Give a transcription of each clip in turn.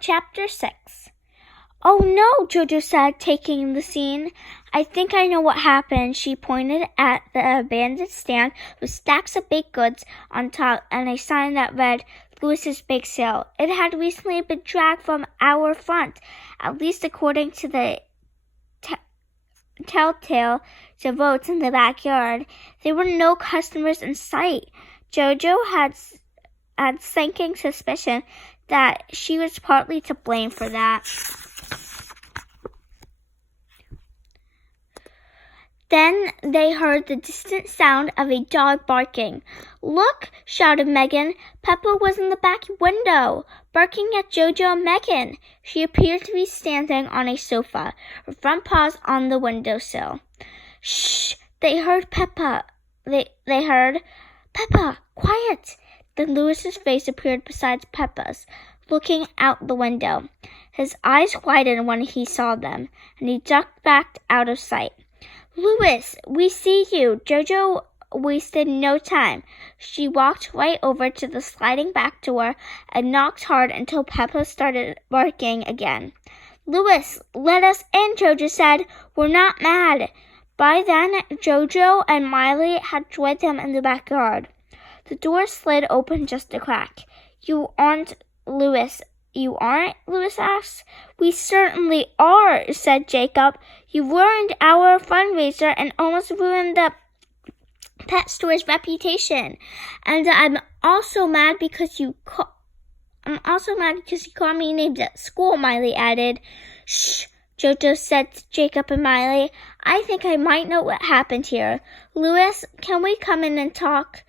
Chapter 6. "Oh no," Jojo said, taking the scene. "I think I know what happened." She pointed at the abandoned stand with stacks of baked goods on top and a sign that read, "Lewis's Bake Sale." It had recently been dragged from our front, at least according to the telltale votes in the backyard. There were no customers in sight. Jojo had sinking suspicion that she was partly to blame for that. Then they heard the distant sound of a dog barking. "Look!" shouted Megan. Peppa was in the back window, barking at Jojo and Megan. She appeared to be standing on a sofa, her front paws on the windowsill. "Shh!" They heard Peppa. They heard, "Peppa, quiet!" Then Lewis's face appeared beside Peppa's, looking out the window. His eyes widened when he saw them, and he ducked back out of sight. "Lewis, we see you." Jojo wasted no time. She walked right over to the sliding back door and knocked hard until Peppa started barking again. "Lewis, let us in," Jojo said. "We're not mad." By then, Jojo and Miley had joined them in the backyard. The door slid open just a crack. "You aren't Lewis. You aren't?" Lewis asked. "We certainly are," said Jacob. "You ruined our fundraiser and almost ruined the pet store's reputation. And I'm also mad because you called me names at school," Miley added. "Shh," Jojo said to Jacob and Miley. "I think I might know what happened here. Lewis, can we come in and talk?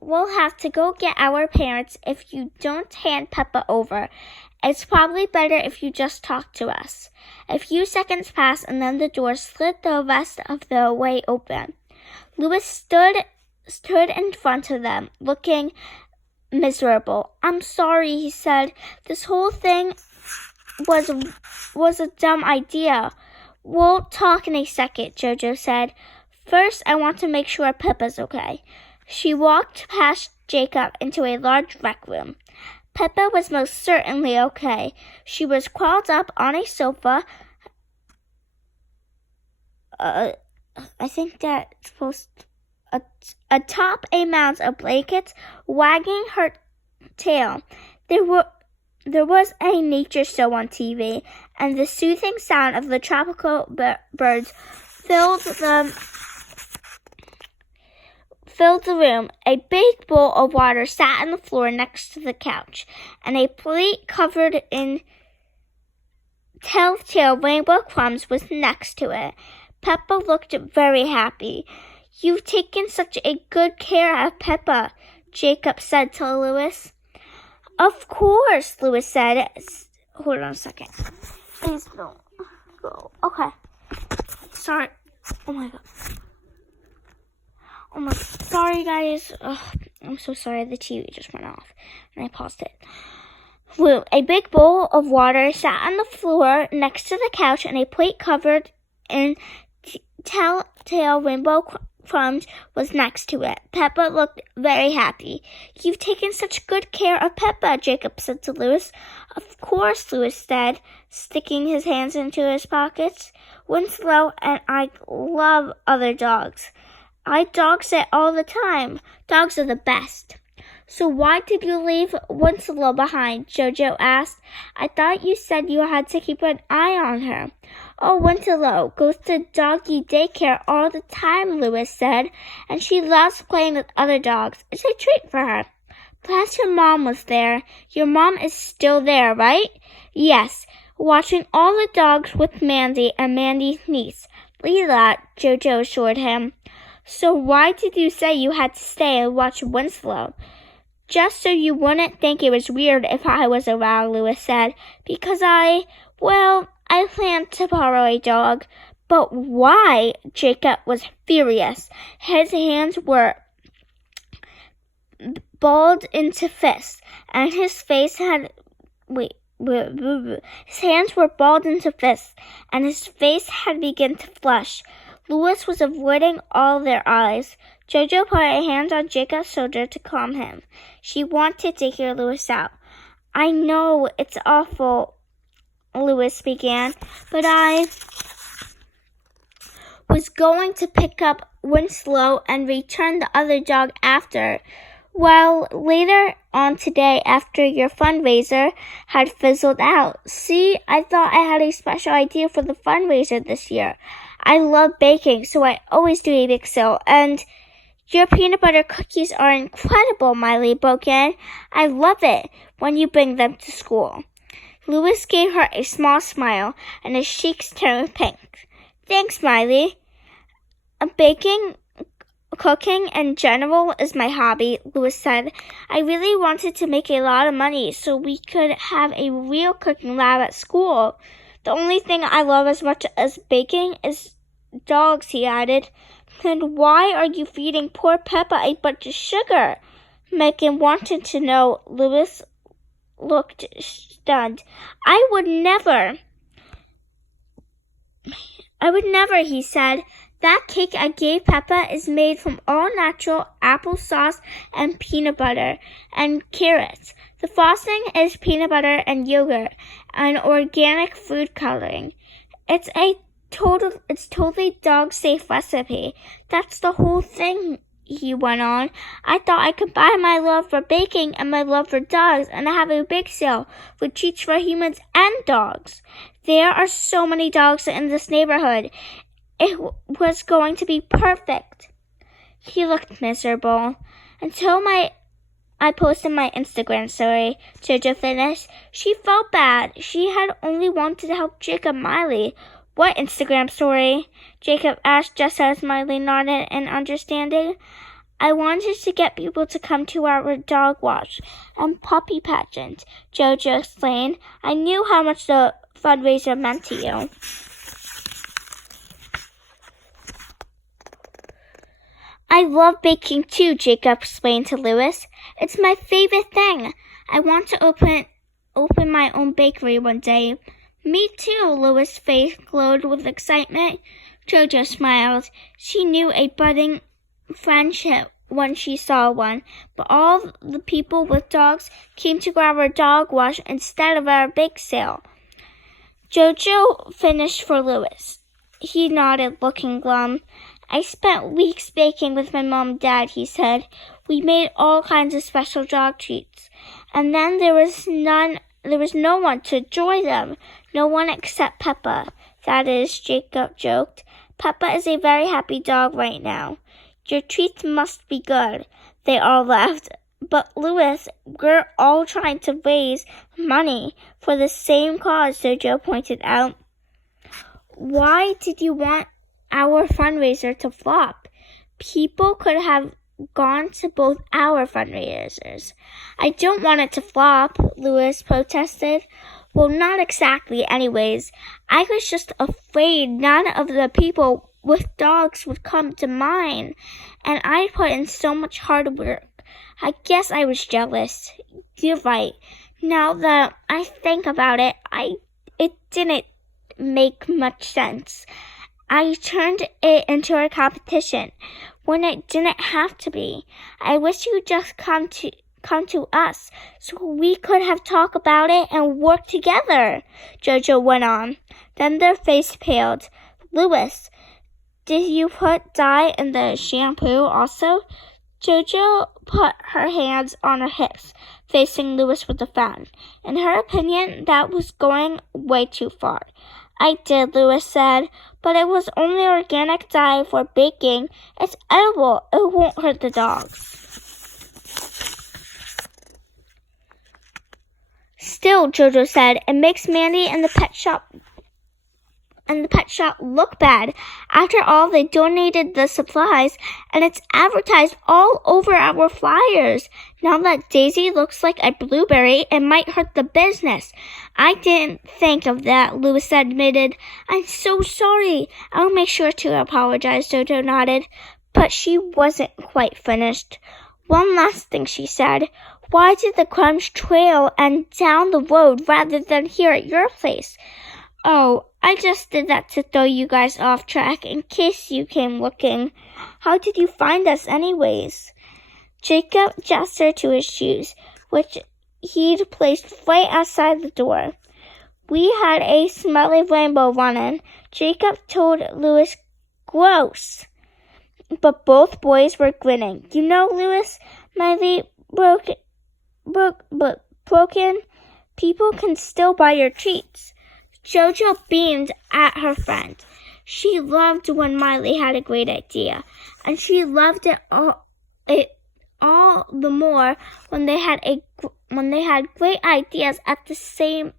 We'll have to go get our parents if you don't hand Peppa over. It's probably better if you just talk to us." A few seconds passed, and then the door slid the rest of the way open. Lewis stood in front of them, looking miserable. "I'm sorry," he said. "This whole thing was a dumb idea." "We'll talk in a second," Jojo said. "First, I want to make sure Peppa's okay." She walked past Jacob into a large rec room. Peppa was most certainly okay. She was curled up on a sofa. I think that's supposed atop a mound of blankets, wagging her tail. There was a nature show on TV, and the soothing sound of the tropical birds filled the room. A big bowl of water sat on the floor next to the couch, and a plate covered in telltale rainbow crumbs was next to it. Peppa looked very happy. "You've taken such a good care of Peppa," Jacob said to Lewis. "Of course," Lewis said. Hold on a second. Please don't go. Okay. Sorry. Oh my God. Sorry, guys. I'm so sorry. The TV just went off, and I paused it. Well, a big bowl of water sat on the floor next to the couch, and a plate covered in telltale rainbow crumbs was next to it. Peppa looked very happy. "You've taken such good care of Peppa," Jacob said to Lewis. "Of course," Lewis said, sticking his hands into his pockets. "Winslow and I love other dogs. I dog sit all the time. Dogs are the best." "So why did you leave Winslow behind?" Jojo asked. "I thought you said you had to keep an eye on her." "Oh, Winslow goes to doggy daycare all the time," Lewis said, "and she loves playing with other dogs. It's a treat for her." "Plus your mom was there. Your mom is still there, right?" "Yes, watching all the dogs with Mandy and Mandy's niece, Leela," Jojo assured him. "So why did you say you had to stay and watch Winslow?" "Just so you wouldn't think it was weird if I was around," Lewis said. "Because I planned to borrow a dog." "But why?" Jacob was furious. His hands were balled into fists, and his face had... His hands were balled into fists, and his face had begun to flush. Lewis was avoiding all their eyes. Jojo put a hand on Jacob's shoulder to calm him. She wanted to hear Lewis out. I know it's awful, Louis began, but I was going to pick up Winslow and return the other dog after. Well, later on today, after your fundraiser had fizzled out. See, I thought I had a special idea for the fundraiser this year. I love baking, so I always do a big sale, and your peanut butter cookies are incredible, Miley broke in. I love it when you bring them to school. Louis gave her a small smile, and his cheeks turned pink. Thanks, Miley. Baking, cooking in general is my hobby, Louis said. I really wanted to make a lot of money so we could have a real cooking lab at school. The only thing I love as much as baking is dogs, he added. Then why are you feeding poor Peppa a bunch of sugar? Megan wanted to know. Louis looked stunned. I would never, he said. That cake I gave Peppa is made from all-natural applesauce and peanut butter and carrots. The frosting is peanut butter and yogurt and organic food coloring. It's totally dog-safe recipe. That's the whole thing, he went on. I thought I could buy my love for baking and my love for dogs and have a big sale with treats for humans and dogs. There are so many dogs in this neighborhood. It was going to be perfect. He looked miserable. Until I posted my Instagram story, Jojo finished. She felt bad. She had only wanted to help Jacob Miley. What Instagram story? Jacob asked just as Miley nodded in understanding. I wanted to get people to come to our dog wash and puppy pageant, Jojo explained. I knew how much the fundraiser meant to you. I love baking too, Jacob explained to Louis. It's my favorite thing. I want to open my own bakery one day. Me too, Louis' face glowed with excitement. Jojo smiled. She knew a budding friendship when she saw one, but all the people with dogs came to our dog wash instead of our bake sale. Jojo finished for Louis. He nodded, looking glum. I spent weeks baking with my mom and dad, he said. We made all kinds of special dog treats. And then there was no one to enjoy them. No one except Peppa. That is, Jacob joked. Peppa is a very happy dog right now. Your treats must be good. They all laughed. But Louis, we're all trying to raise money for the same cause, Jojo pointed out. Why did you want our fundraiser to flop? People could have gone to both our fundraisers. I don't want it to flop, Louis protested. Well, not exactly anyways. I was just afraid none of the people with dogs would come to mine, and I put in so much hard work. I guess I was jealous. You're right. Now that I think about it, it didn't make much sense. I turned it into a competition when it didn't have to be. I wish you'd just come to us so we could have talked about it and work together, Jojo went on. Then their face paled. Louis, did you put dye in the shampoo also? Jojo put her hands on her hips, facing Louis with a frown. In her opinion, that was going way too far. I did, Louis said, but it was only organic dye for baking. It's edible. It won't hurt the dogs. Still, Jojo said, it makes Mandy and the pet shop look bad. After all, they donated the supplies, and it's advertised all over our flyers. Now that Daisy looks like a blueberry, it might hurt the business. I didn't think of that, Louis admitted. I'm so sorry. I'll make sure to apologize, Jojo nodded. But she wasn't quite finished. One last thing, she said. Why did the crumbs trail and down the road rather than here at your place? Oh, I just did that to throw you guys off track in case you came looking. How did you find us anyways? Jacob gestured to his shoes, which he'd placed right outside the door. We had a smelly rainbow running. Jacob told Louis, gross. But both boys were grinning. You know, Louis, Miley, broken. People can still buy your treats. Jojo beamed at her friend. She loved when Miley had a great idea, and she loved it all the more when they had great ideas at the same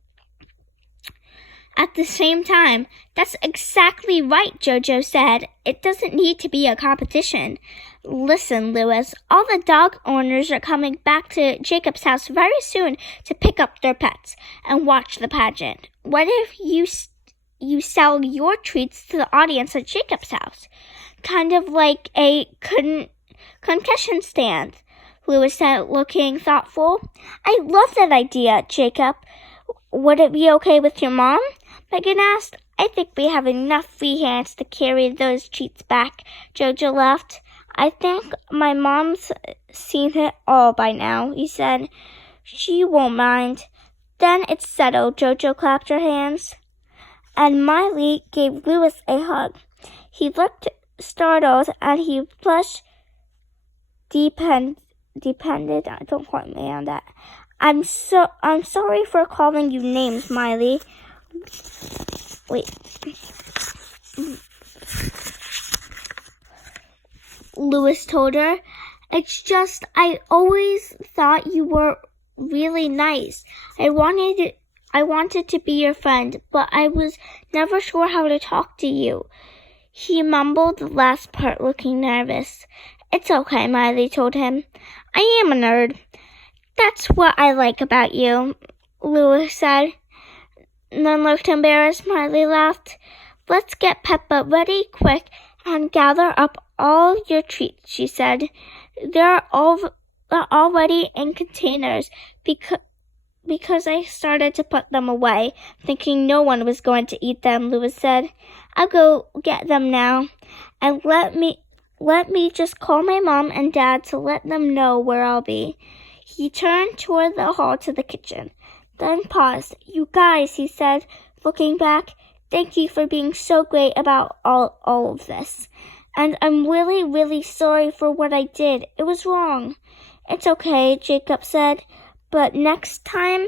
time. That's exactly right, Jojo said. It doesn't need to be a competition. Listen, Louis, all the dog owners are coming back to Jacob's house very soon to pick up their pets and watch the pageant. What if you sell your treats to the audience at Jacob's house? Kind of like a concession stand, Louis said, looking thoughtful. I love that idea, Jacob. Would it be okay with your mom? Megan asked. I think we have enough free hands to carry those treats back, Jojo laughed. I think my mom's seen it all by now, he said. She won't mind. Then it's settled, Jojo clapped her hands. And Miley gave Louis a hug. He looked startled and he blushed. Depended. Don't quote me on that. I'm sorry for calling you names, Miley. Wait. Louis told her. It's just I always thought you were really nice. I wanted to be your friend, but I was never sure how to talk to you. He mumbled the last part, looking nervous. It's okay, Miley told him. I am a nerd. That's what I like about you, Louis said. Then looked embarrassed. Miley laughed. Let's get Peppa ready quick and gather up all your treats, she said. They're already in containers because I started to put them away, thinking no one was going to eat them, Louis said. I'll go get them now. And let me just call my mom and dad to let them know where I'll be. He turned toward the hall to the kitchen, then paused. You guys, he said, looking back, thank you for being so great about all of this. And I'm really, really sorry for what I did. It was wrong. It's okay, Jacob said, but next time,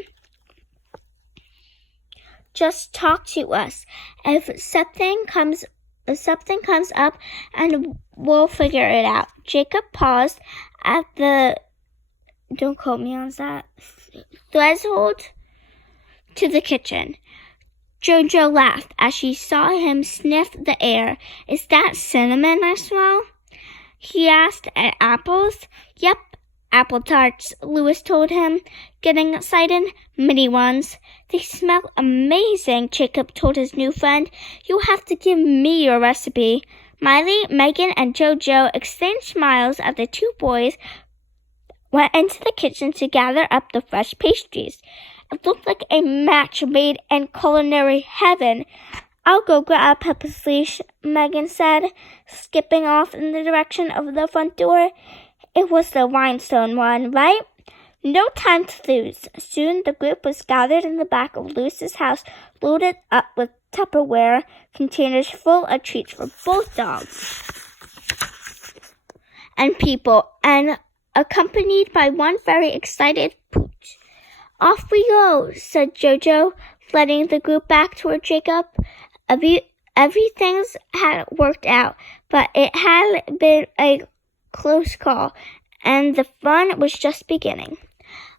just talk to us. If something comes up, and we'll figure it out. Jacob paused at the, don't quote me on that, threshold to the kitchen. Jojo laughed as she saw him sniff the air. Is that cinnamon I smell? He asked. And apples? Yep, apple tarts, Louis told him, getting excited. Mini ones. They smell amazing, Jacob told his new friend. You'll have to give me your recipe. Miley, Megan, and Jojo exchanged smiles as the two boys went into the kitchen to gather up the fresh pastries. It looked like a match made in culinary heaven. I'll go grab Peppa's leash, Megan said, skipping off in the direction of the front door. It was the rhinestone one, right? No time to lose. Soon the group was gathered in the back of Louis's house, loaded up with Tupperware containers full of treats for both dogs and people, and accompanied by one very excited Pooch. Off we go, said Jojo, leading the group back toward Jacob. Everything's had worked out, but it had been a close call, and the fun was just beginning.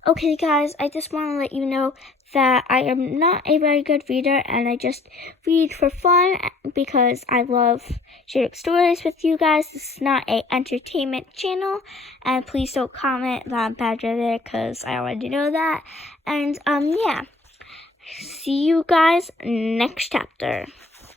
Okay, guys, I just want to let you know that I am not a very good reader, and I just read for fun because I love sharing stories with you guys. This is not an entertainment channel, and please don't comment that I'm bad at it because I already know that. And, yeah. See you guys next chapter.